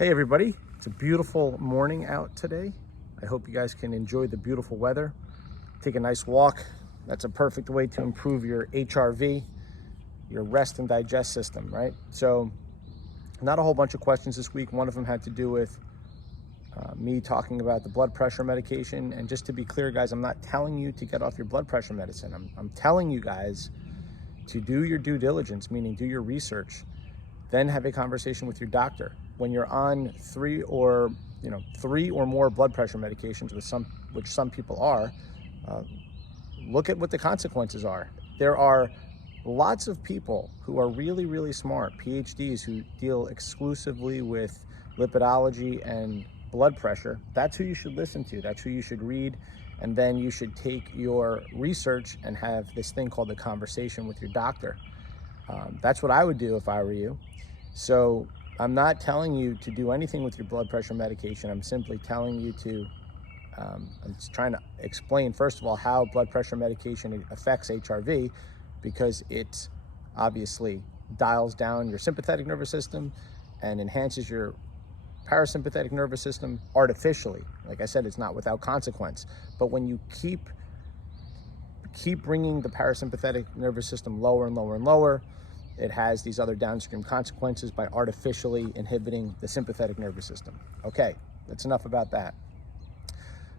Hey everybody, it's a beautiful morning out today. I hope you guys can enjoy the beautiful weather. Take a nice walk. That's a perfect way to improve your HRV, your rest and digest system, right? So not a whole bunch of questions this week. One of them had to do with me talking about the blood pressure medication. And just to be clear, guys, I'm not telling you to get off your blood pressure medicine. I'm telling you guys to do your due diligence, meaning do your research, then have a conversation with your doctor. When you're on three or more blood pressure medications, which some people are, look at what the consequences are. There are lots of people who are really, really smart, PhDs, who deal exclusively with lipidology and blood pressure. That's who you should listen to. That's who you should read. And then you should take your research and have this thing called a conversation with your doctor. That's what I would do if I were you. So I'm not telling you to do anything with your blood pressure medication. I'm simply telling you to, I'm just trying to explain, first of all, how blood pressure medication affects HRV, because it obviously dials down your sympathetic nervous system and enhances your parasympathetic nervous system artificially. Like I said, it's not without consequence. But when you keep bringing the parasympathetic nervous system lower and lower and lower, it has these other downstream consequences by artificially inhibiting the sympathetic nervous system. Okay, that's enough about that.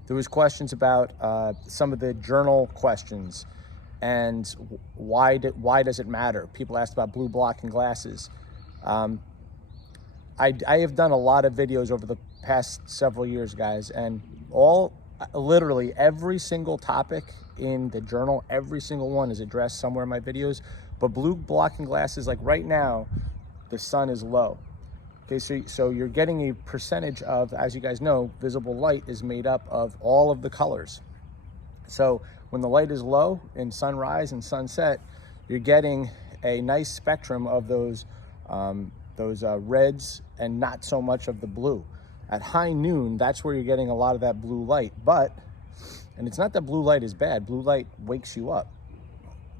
There was questions about some of the journal questions and why does it matter? People asked about blue blocking glasses. I have done a lot of videos over the past several years, guys, and literally every single topic in the journal, every single one is addressed somewhere in my videos. But blue blocking glasses, like right now, the sun is low. Okay, so you're getting a percentage of, as you guys know, visible light is made up of all of the colors. So when the light is low in sunrise and sunset, you're getting a nice spectrum of those reds and not so much of the blue. At high noon, that's where you're getting a lot of that blue light. And it's not that blue light is bad. Blue light wakes you up.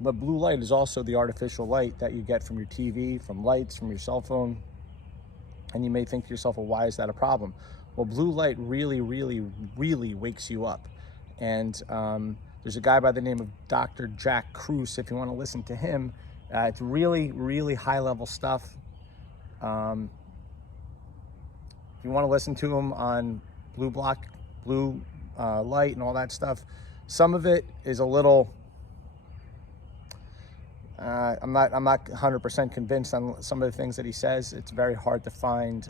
But blue light is also the artificial light that you get from your TV, from lights, from your cell phone. And you may think to yourself, well, why is that a problem? Well, blue light really, really, really wakes you up. And there's a guy by the name of Dr. Jack Kruse, if you want to listen to him. It's really, really high-level stuff. If you want to listen to him on blue light and all that stuff, some of it is a little... I'm not 100% convinced on some of the things that he says. It's very hard to find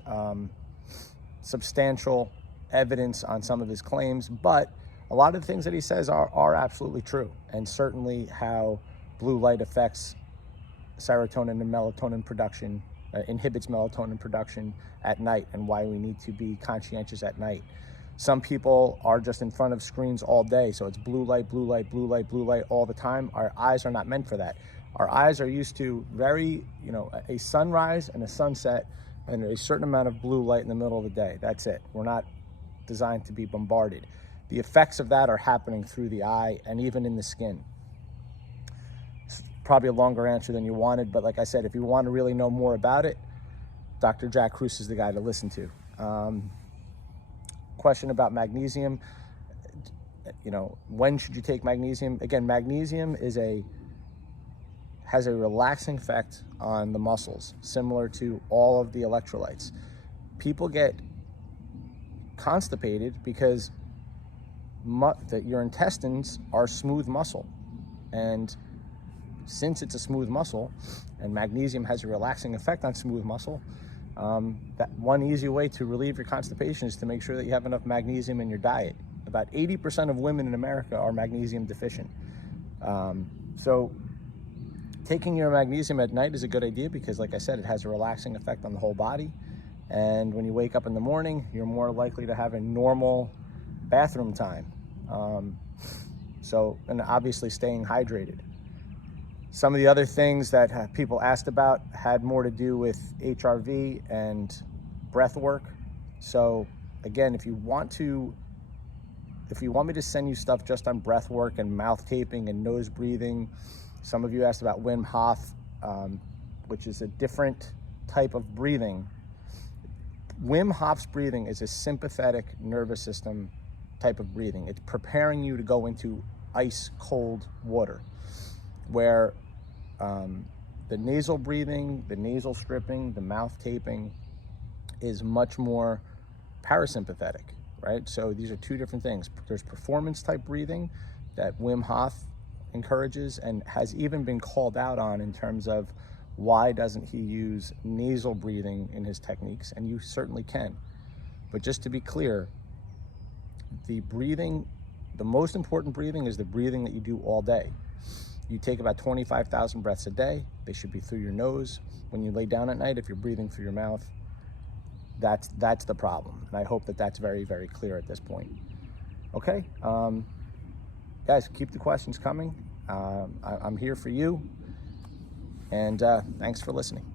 substantial evidence on some of his claims, but a lot of the things that he says are absolutely true, and certainly how blue light affects serotonin and melatonin production, inhibits melatonin production at night, and why we need to be conscientious at night. Some people are just in front of screens all day, so it's blue light, blue light, blue light, blue light all the time. Our eyes are not meant for that. Our eyes are used to a sunrise and a sunset and a certain amount of blue light in the middle of the day. That's it. We're not designed to be bombarded. The effects of that are happening through the eye and even in the skin. It's probably a longer answer than you wanted, but like I said, if you want to really know more about it, Dr. Jack Kruse is the guy to listen to. Question about magnesium. When should you take magnesium? Again, magnesium has a relaxing effect on the muscles, similar to all of the electrolytes. People get constipated because your intestines are smooth muscle. And since it's a smooth muscle, and magnesium has a relaxing effect on smooth muscle, that one easy way to relieve your constipation is to make sure that you have enough magnesium in your diet. About 80% of women in America are magnesium deficient. So taking your magnesium at night is a good idea because, like I said, it has a relaxing effect on the whole body. And when you wake up in the morning, you're more likely to have a normal bathroom time. And obviously staying hydrated. Some of the other things that people asked about had more to do with HRV and breath work. So again, if you want me to send you stuff just on breath work and mouth taping and nose breathing, some of you asked about Wim Hof, which is a different type of breathing. Wim Hof's breathing is a sympathetic nervous system type of breathing. It's preparing you to go into ice cold water, where the nasal breathing, the nasal stripping, the mouth taping is much more parasympathetic, right? So these are two different things. There's performance type breathing that Wim Hof encourages and has even been called out on in terms of why doesn't he use nasal breathing in his techniques, and you certainly can. But just to be clear, the breathing, the most important breathing is the breathing that you do all day. You take about 25,000 breaths a day. They should be through your nose. When you lay down at night, if you're breathing through your mouth, that's the problem. And I hope that that's very, very clear at this point. Okay, guys, keep the questions coming. I'm here for you, and thanks for listening.